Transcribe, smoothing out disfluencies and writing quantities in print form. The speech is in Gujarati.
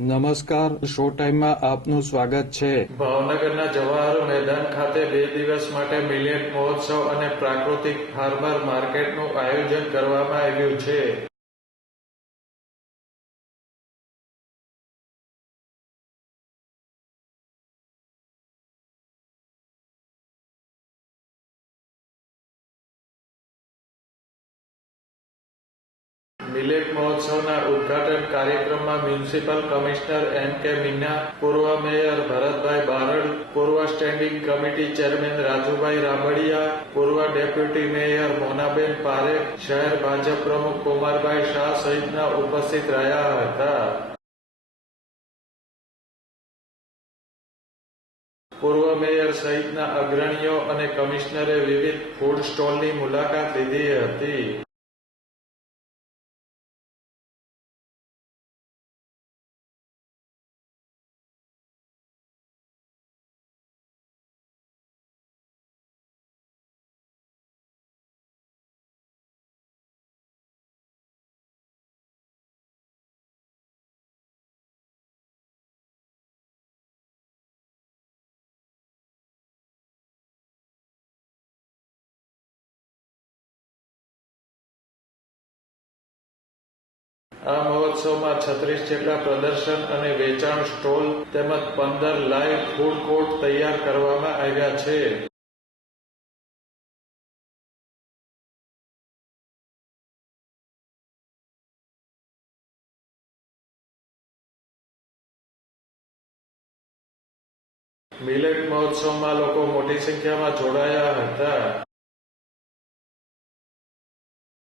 નમસ્કાર, શો ટાઈમમાં આપનું સ્વાગત છે. ભાવનગરના જવાહર મેદાન ખાતે 2 દિવસ માટે મિલેટ મહોત્સવ અને પ્રાકૃતિક ફાર્મર માર્કેટનું આયોજન કરવામાં આવ્યું છે. મિલેટ મહોત્સવના ઉદ્ઘાટન કાર્યક્રમમાં મ્યુનિસિપલ કમિશનર એન.કે. મીના, પૂર્વ મેયર ભરતભાઈ બારડ, પૂર્વ standing committee chairman Rajubhai Rabadiya, પૂર્વ ડેપ્યુટી મેયર મોનાબેન પારેખ, શહેર ભાજપ પ્રમુખ કુમારભાઈ શાહ સહિતના ઉપસ્થિત રહ્યા હતા. પૂર્વ મેયર સહિતના અગ્રણીઓ અને કમિશનરે વિવિધ ફૂડ સ્ટોલની મુલાકાત લીધી હતી. આ મહોત્સવમાં 36 જેટલા પ્રદર્શન અને વેચાણ સ્ટોલ તેમજ 15 લાઇવ ફૂડ કોર્ટ તૈયાર કરવામાં આવ્યા છે. મિલેટ મહોત્સવમાં લોકો મોટી સંખ્યામાં જોડાયા હતા.